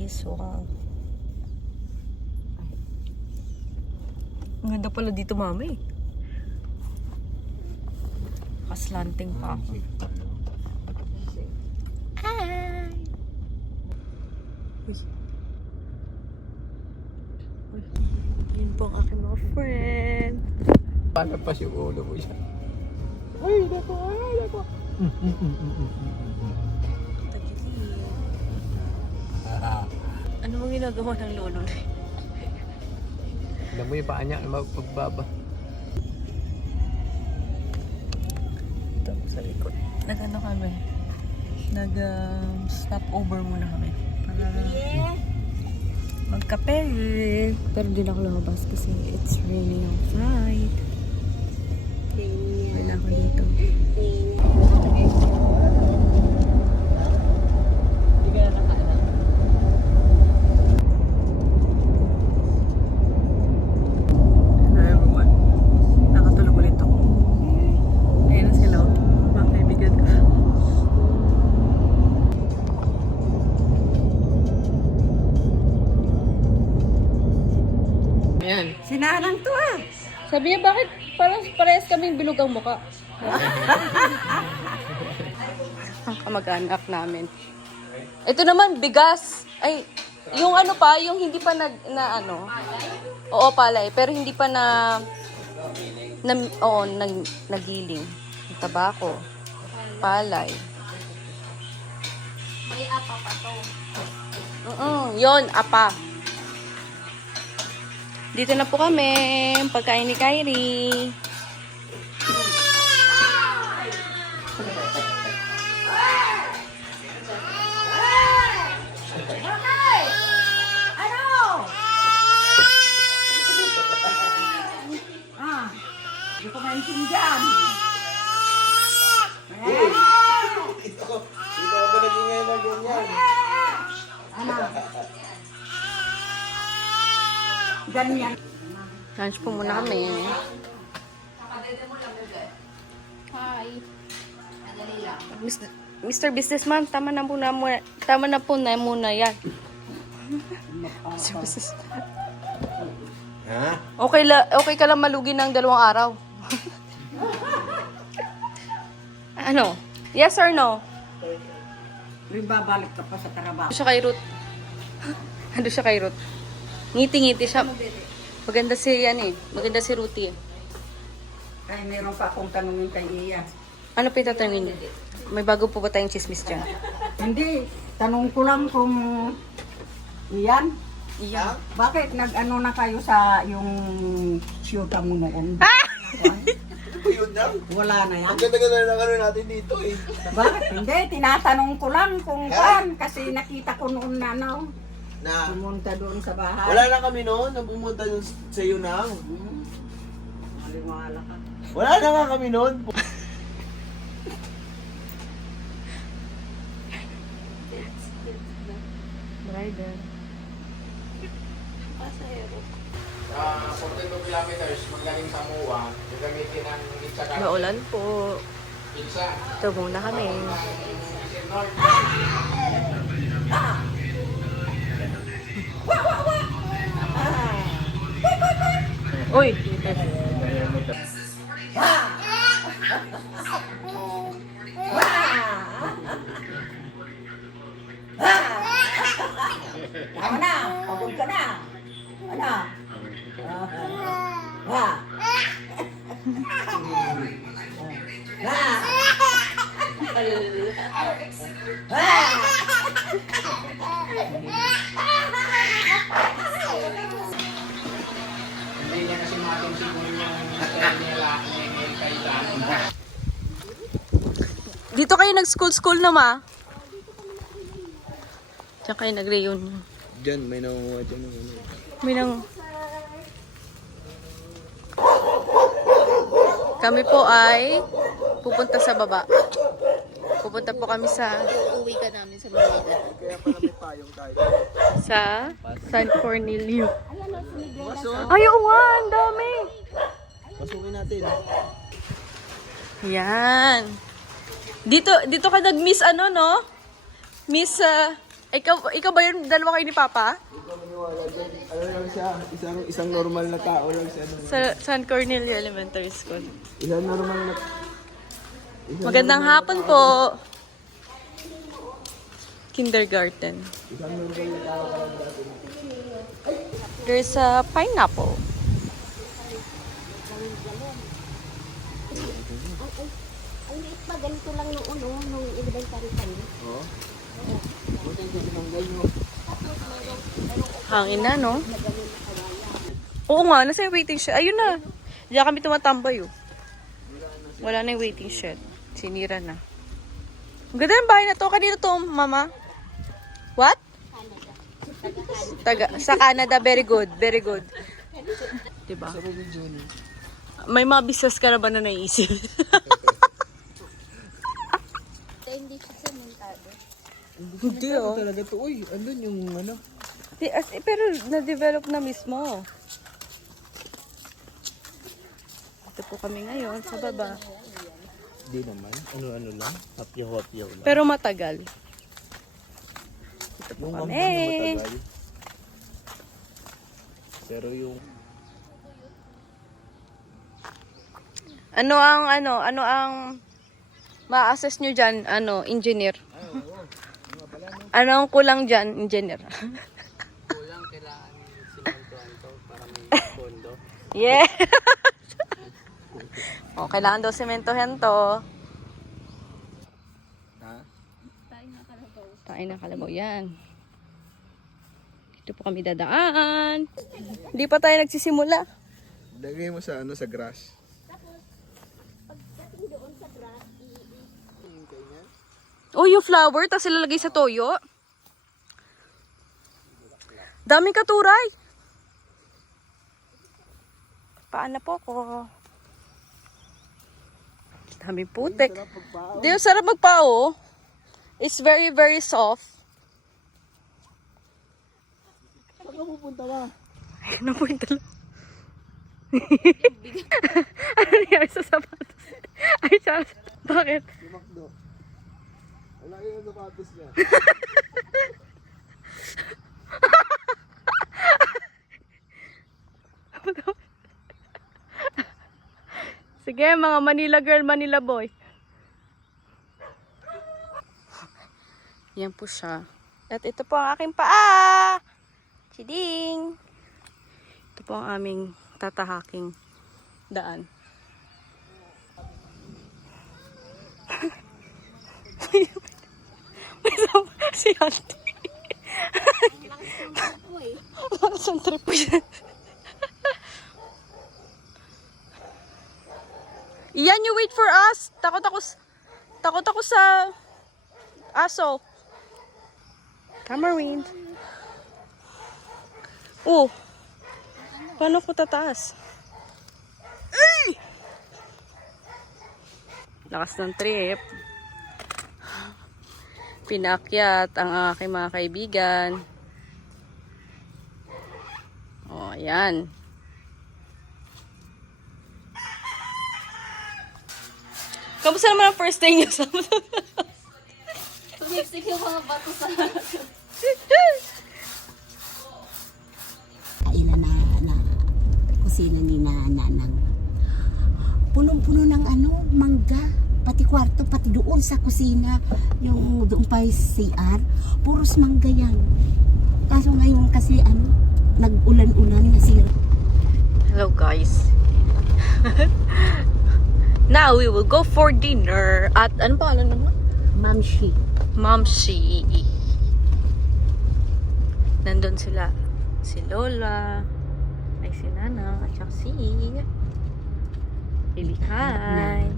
Kiswang. Ang ganda pala dito, mami. Kaslanting pa ako. Hi! Uy. Uy. Yun po ang aking mga friend. Paano pa si ulo mo siya? Ay, nako, ay, nako. Tagilid. Ano mo ginagawa ng lolo? Alam mo yung paa niya, magbaba. Ito, sa likod. Nag-ano kami? Nag-stop over muna kami. Para magkape. Pero di na ako lumabas kasi it's raining outside. Wala ako dito. Sinanang to ah. Sabi niya, bakit parehas kaming bilog ang muka? Ang kamag-anak namin. Ito naman, bigas. Ay, yung ano pa, yung hindi pa ano. Oo, palay. Pero hindi pa nagiling. Tabako. Palay. May apa pa to. Yon, apa. Dito na po kami. Pagkain ni Kyrie. Ano? Hindi ko maintindihan. Ito ko ba naging ngayon ng ganyan? Ano? Ganyan. Lunch po muna kami. Hi. Mr. Businessman, tama na po na muna yan. Mr. Businessman. Ha? Okay ka lang malugi ng 2 araw. Ano? Yes or no? May babalik ka pa sa trabaho. Ano siya kay Ruth? Ano siya kay Ruth? Ngiti-ngiti siya. Maganda si Maganda si Ruthie. Ay, meron pa akong tanungin kay Iya. Ano pitatanungin niyo? May bago po ba tayong chismis dyan? Hindi, tanong ko lang kung iyan. Iya. Bakit nag-ano na kayo sa yung syuta mo noon? Yun lang. Wala na yan. Ang ganda-ganda ng ano natin dito eh. Bakit? Hindi, tinatanong ko lang kung kan kasi nakita ko noon na Na, pumunta doon sa bahay. wala na kami noon na pumunta dun sa iyo na. Maliwala ka. Wala na nga kami noon. Rider. 42 kilometers magaling sa Mua, gagamitin ang Instagram. Maulan po. Pizza. Ito muna kami. Uy! Tama na, pagod ka na. Ano? Hindi niya kasi natin siguro yung nila ni Kailan. Dito kayo nag-school na ma? Diyan kayo nag-reunion. Diyan, may nangunguha dyan. May nang... Kami po ay pupunta sa baba. Pupunta po kami sa... Uwi ka namin sa Manila. Kaya pala may payong tayo. Sa San Cornelio. Ay, oo nga, ang dami. Pasukin natin. Yan. Dito ka nag-miss ano, no? Miss Ikaw ba yun? Dalawa kayo ni Papa? Ikaw maniwala dyan. Ano lang siya? Isang normal na tao lang siya. Sa San Cornelio Elementary School. Isang normal na... Magandang hapon po. Kindergarten. Isang normal na tao ka lang dati. There's a pineapple. Ang liit pa, ganito lang nung elementary kami. Oo. Buti hindi tinanggal mo. Hangin na, no? Oo nga, nasa yung waiting shed. Ayun na. Diyan kami tumatambay, oh. Wala na yung waiting shed. Sinira na. Ang ganda ng bahay na to. Kanino to, Mama? What? Sa Canada. Very good. Very good. Diba? Sa religion. May mga business ka na ba na naisip? Kaya hindi siya sementado. Hindi, oh. Talaga to. Uy, andun yung ano. Pero na-develop na mismo. Ito po kami ngayon sa baba. Hindi naman. Ano lang. Hapyaw-hapyaw lang. Pero matagal. Ito po Yung kami. matagal. Pero yung... Ano ang ma-assess nyo dyan, engineer? Ano ang kulang dyan, engineer? Kulang kailangan simentohan to para may pondo. Yeah! O, kailangan daw sementohan to. Ha? Tayo na kalabaw yan. Dito po kami dadaan. Hindi pa tayo nagsisimula. Lagay mo sa sa grass. Oh, yung flower, tapos ilalagay sa toyo. Daming katuray. Paan na po ko. Daming putik. Di, sarap magpao. It's very, very soft. Saan ka pupunta ba? Ay, ano po yung dalawa? Ano nangyari sa sapatos? Ay, Charles. Bakit? Lumakdo. Wala yung sapatos niya. Sige, mga Manila girl, Manila boy. Yan po siya. At ito po ang aking paa. Chiding. Ito po ang aming tatahaking daan. Si Auntie. Lakas ang trip po yan. Iyan, you wait for us. Takot ako sa aso. Tamarind. Oh. Paano ko tataas? Ay! Lakas ng trip. Pinakyat ang aking mga kaibigan. Oh, ayan. Kamusta naman ang first day niyo sa Tumiksik yung mga bato sa... Kailan na kusina ni Nanang. Punong-puno ng mangga. Pati kwarto, pati doon sa kusina. Yung doon pa CR. Puros mangga yan. Kaso ngayon kasi nag-ulan-ulan na sila. Hello guys. Now we will go for dinner at ano pa naman? Mamshi. Momshi. Nandun sila. Si Lola. Ay si Nana. At saka si Ilihay.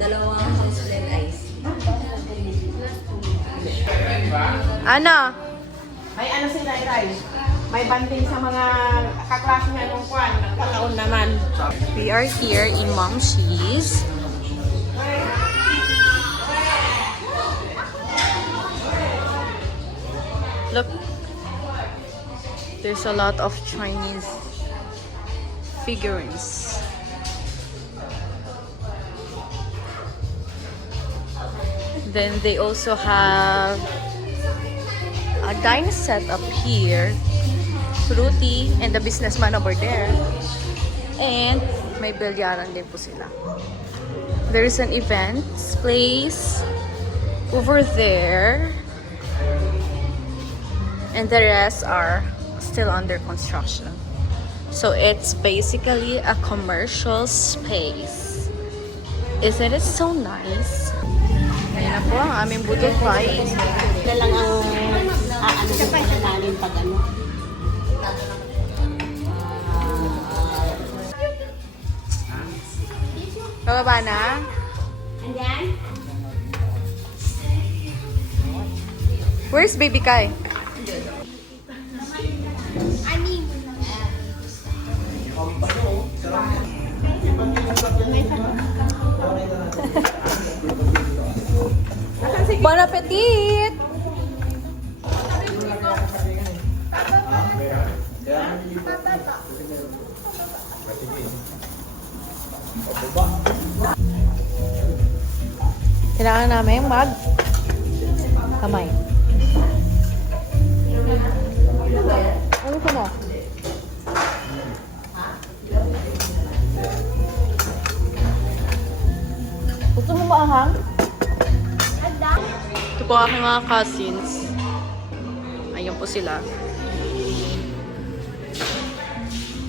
Dalawang Muslim ice. Ana? May sila, Iray? May banding sa mga kaklase nga nung kwan. Nagkataon naman. We are here in Momshi's. Look, there's a lot of Chinese figurines. Then they also have a dining set up here. Fruity and the businessman over there. And may bilyaran din po sila. There is an events place over there. And the rest are still under construction. So it's basically a commercial space. Isn't it so nice? Ayan na po ang aming budol pie. Ito lang ang ano sa namin pag ano. Bababa na? Andyan? Where's Baby Kai? Bon appetit! Kailangan namin kamay. Ano ko mo? Gusto mo maahang? Ito po aking mga cousins. Ayun po sila.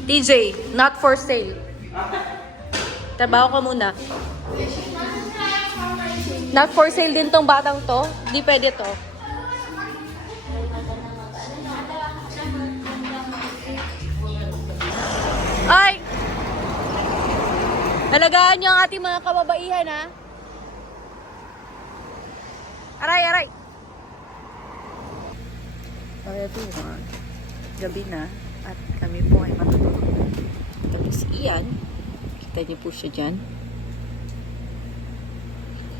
TJ, not for sale. Trabaho ka muna. Not for sale din tong batang to. Di pwede to. Ay! Alagaan niyo ang ating mga kababaihan, ha? Aray, aray! Oh, everyone. Gabi na. At kami po ay matutulog. Tapos Ian. Kita niyo po siya dyan.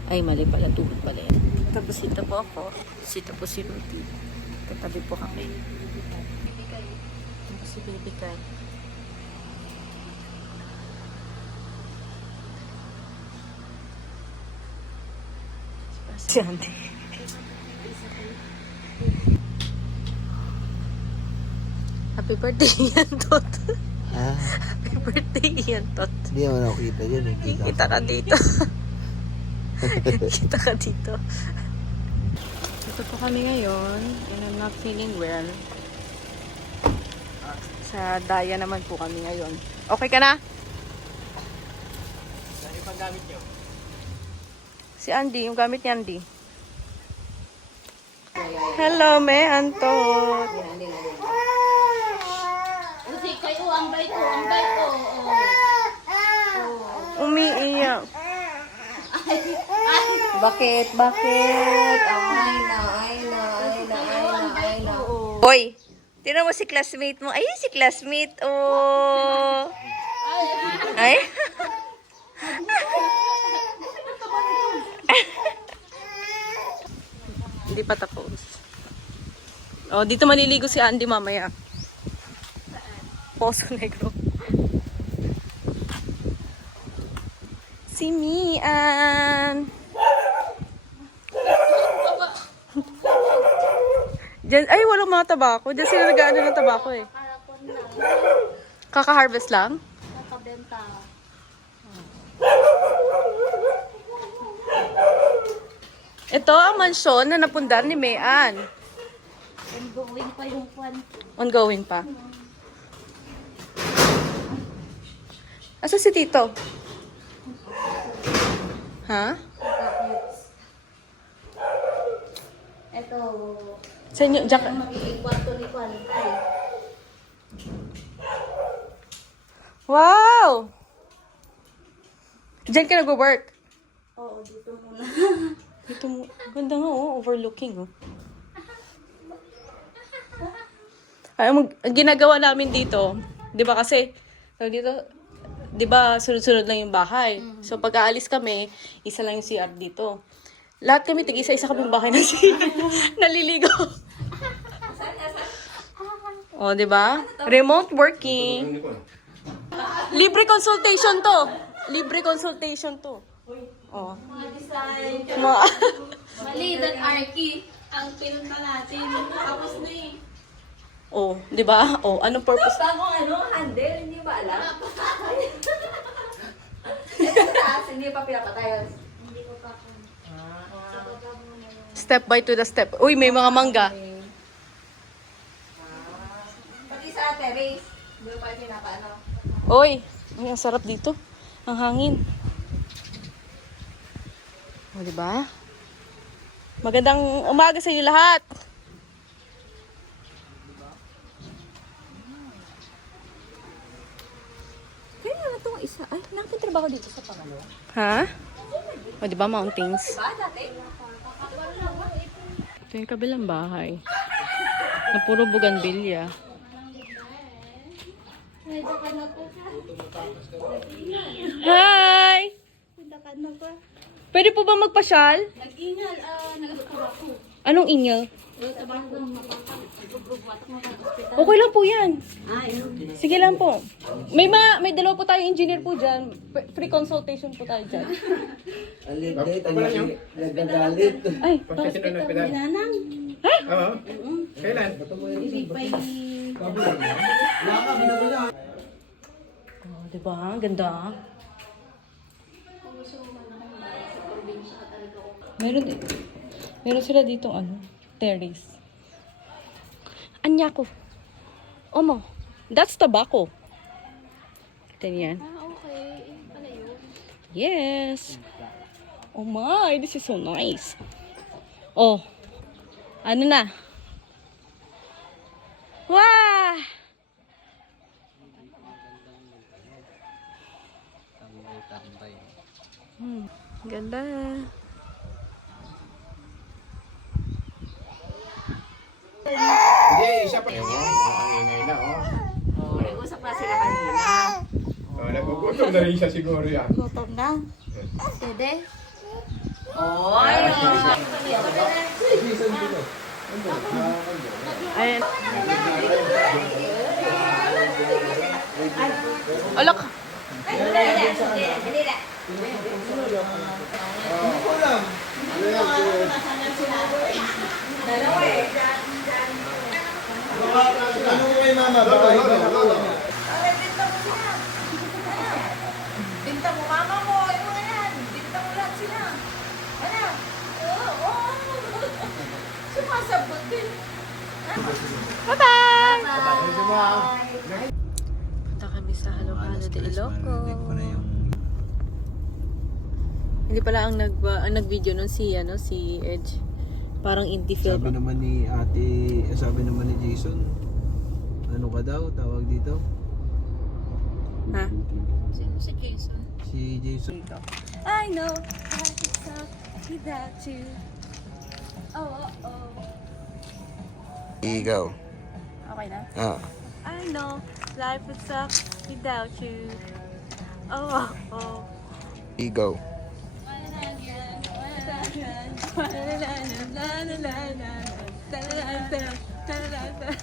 Ay, mali pala. Tuhod pala yan. Tapos ito po ako. Ito po si Rudy. Katabi po kami. Ito si Baby Kai. Si Andy. Happy birthday, Ian Tot. Ha? Happy birthday, Ian Tot. Hindi naman ako kita dyan eh. Kita ka dito. Kita ka dito. Ito po kami ngayon and I'm not feeling well. Sa daya naman po kami ngayon. Okay ka na? Ano yung paggamit nyo? Si Andy, yung gamit ni Andy. Hello, me, Antot. Usi kayo, ang bait ko, ang bait ko. Umiiyak. Bakit? Bakit? Ay na. Hoy, tingnan mo si classmate mo. Ayun si classmate. Oh. Ay? Hindi pa tapos. Oh, dito maliligo si Andy mamaya. Poso Negro. Si Mian. Diyan, ay, walang mga tabako. Diyan sila nag-ano ng tabako eh. Kaka-harvest lang? Nakabenta. Ito ang mansyon na napundar ni Mian. Ongoing pa yung kwan. Ongoing pa. Asa si Tito? Ha? Ito, Sa inyo, Jack. magiging kwarto ni Kwan. Ay, Wow! Diyan ka nag-work? oo, dito muna. Ito mo, ganda nga oh, overlooking oh. Ay, ang ginagawa namin dito, 'di ba kasi dito, 'di ba sunod-sunod lang yung bahay. So pag aalis kami, isa lang yung CR dito. Lahat kami tig-isa-isa kaming bahay na naliligo. Oh, 'di ba? Remote working. Libre consultation to. Libre consultation to. Oh. Mga design. Ma Mali, that Arky. Ang pinunta natin, tapos na eh. Oh, di ba? Oh, anong purpose? Bagong handle, hindi ba alam? Ito taas, hindi pa pinapatayos. Hindi ko pa kung... Step by to the step. Uy, may mga mangga. Pati sa terrace, hindi ko pa pinapaano. Uy, ay, ang sarap dito. Ang hangin. O, di ba? Magandang umaga sa inyo lahat. Kaya nga itong isa, ay, nakapuntrabaho dito sa Pangalo. Ha? O, di ba mountains? Diba dati? Ito yung kabilang bahay. Na puro buganbilya. Hi! Pwede po ba magpasyal? Nag-ingal, nag-trabaho ako. Anong inyo? Trabaho lang Okay lang po yan. Sige lang po. May dalawa po tayong engineer po dyan. Free consultation po tayo dyan. Nagagalit. Ay, Pagkasin na ng pedal. ha? Oo. Kailan? Oh, diba? Ang ganda. Meron sila dito terrace. Anya ko. Omo, that's tobacco. Kita niyan. okay. Pala yun. Yes. Oh my, this is so nice. Oh, ano na? Wow! Ganda. Hindi, isa pa. Ewan, ang ingay na, oh. May usap na sila kanina. Oh, nagugutom na rin siya siguro yan. Gutom na. Dede? Ayan. Alak. Binta mo mama mo, yung mga yan. Binta mo lahat sila. Ano? Oo. Sumasabot din. Bye-bye! Punta kami sa Halo-Halo de Ilocos. Hindi pala ang nag-video nun si Edge. Parang indie film. Sabi naman ni sabi naman ni Jason, ano ka daw, tawag dito? Ha? Sino si Jason? Si Jason. I know I could stop without you. Oh, oh. Ikaw. Okay na? Ah. I know life would suck without you. Oh, oh, oh. Ikaw.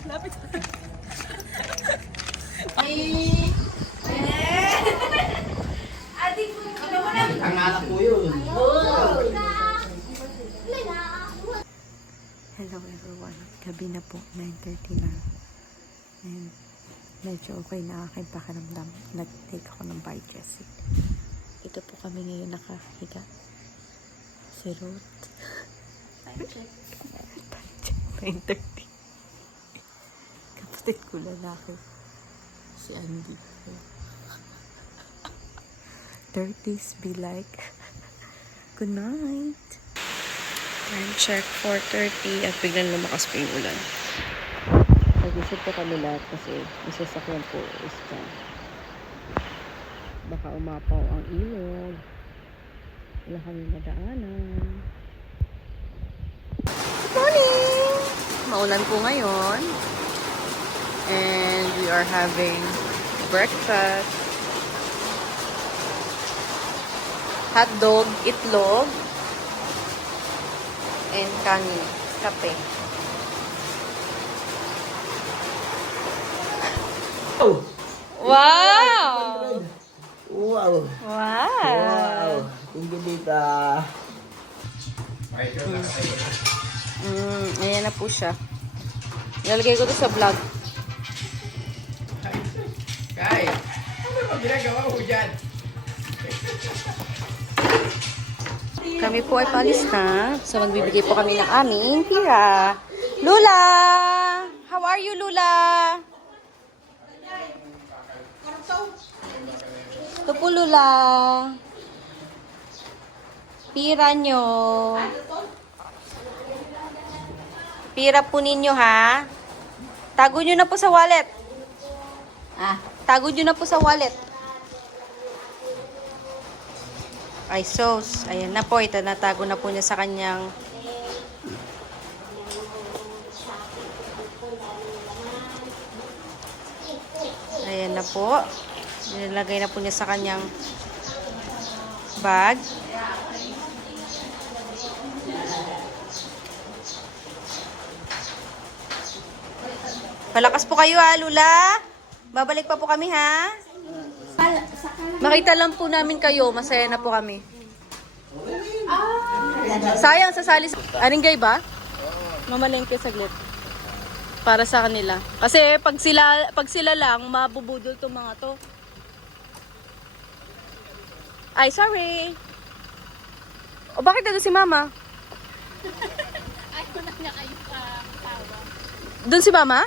Lapit. Adik ko naman. Ang anak ko yun. Hello everyone. Gabi na po, 9:30 na. And medyo okay na aking pakiramdam. Nag-take ako ng Biogesic. Ito po kami ngayon nakahiga. Si Ruth. Time check. 9:30. Kapatid ko lalaki. Si Andy. 30s be like. Good night. Time check 4:30 at biglang lumakas po yung ulan. Nag-isip po kami lahat kasi yung sasakyan po is dyan. Baka umapaw ang ilog. Wala kami madaanan. Good morning! Maulan po ngayon. And we are having breakfast. Hotdog, itlog, and kanin, kape. Wow! Wow! Wow! Hindi dita. Ayan na po siya. Nalagay ko to sa vlog. Kay, ano ba ginagawa mo dyan? Kami po ay palis na. So, magbibigay po kami ng aming pira. Lula! How are you, Lula? Ito po, Lula. Pira nyo. Pira po ninyo, ha? Tago nyo na po sa wallet. Tago nyo na po sa wallet. Ay, sos. Ayan na po. Ito, natago na po niya sa kanyang ayan na po. Nilagay na po niya sa kanyang bag. Palakas po kayo, ha, Lula. Babalik pa po kami, ha? Makita lang po namin kayo. Masaya na po kami. Sayang, sasali sa... Aringgay ba? Mamalengke saglit. Para sa kanila. Kasi pag sila lang, mabubudol tong mga to. Ay, sorry. O, bakit na si Mama? Doon si Mama?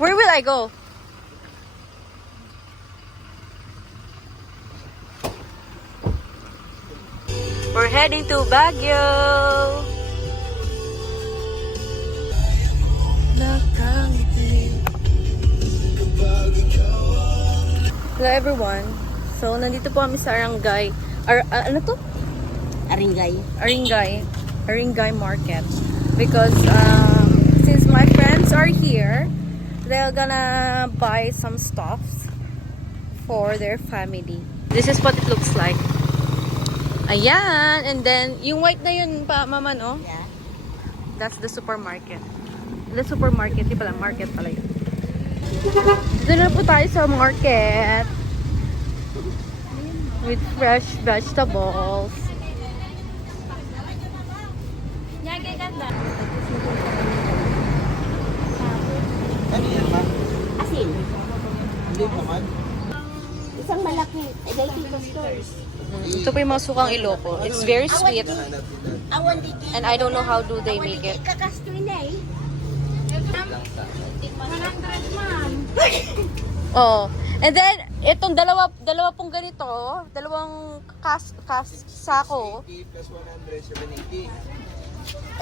Where will I go? We're heading to Baguio. Hello everyone. So, nandito po kami sa Arangay. Ano to? Aringay Market. Because since my friends are here, they're gonna buy some stuff for their family. This is what it looks like. Ayan. And then, yung white na yun pa, Mama, no? Yeah. That's the supermarket. The supermarket. Di pala, market pala yun. Dito na po tayo sa market. With fresh vegetables. Ano yan, ma? Asin. Hindi pa man. Isang malaki. Tito stores. Ito po yung mga sukang Ilocos. It's very sweet. Awan dito. And I don't know how do they make it. Kakastoy na eh. Oh. And then, itong dalawa pong ganito, dalawang sako. Plus 100, 780.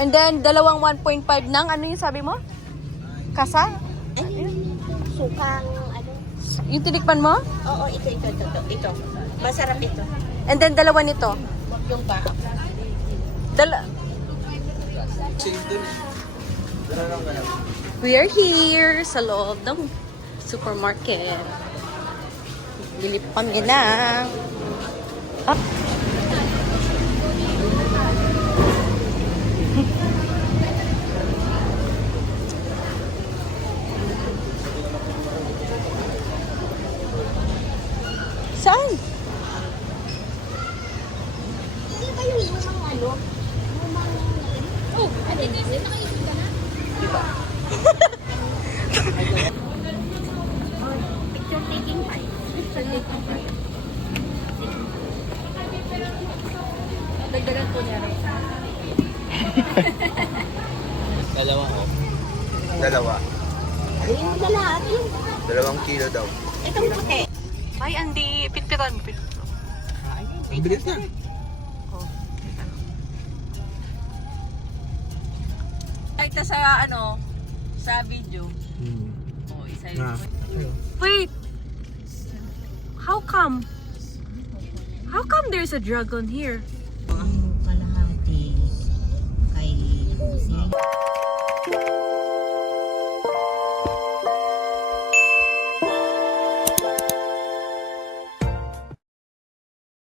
And then, dalawang 1.5 ng, ano yung sabi mo? Kasa? Sukang ano. Yung tinikman mo? Oo, ito. Masarap ito. And then, dalawa nito. Yung baka. Same din. Dala lang ka lang. We are here sa loob ng supermarket. Bili po kami na. Ah. Saan? Hindi ba yung lumang ano? Picture taking time. Dagdagan po niya rin. Dalawa ko. Dalawa. Yung dala, yung 2 kilo daw. itong puti. Ay, Andy. Pitpitan mo. Ang bilis na. Nakita sa, sa video. Oh, isa yun. Ah. Wait! How come? How come there's a dragon here?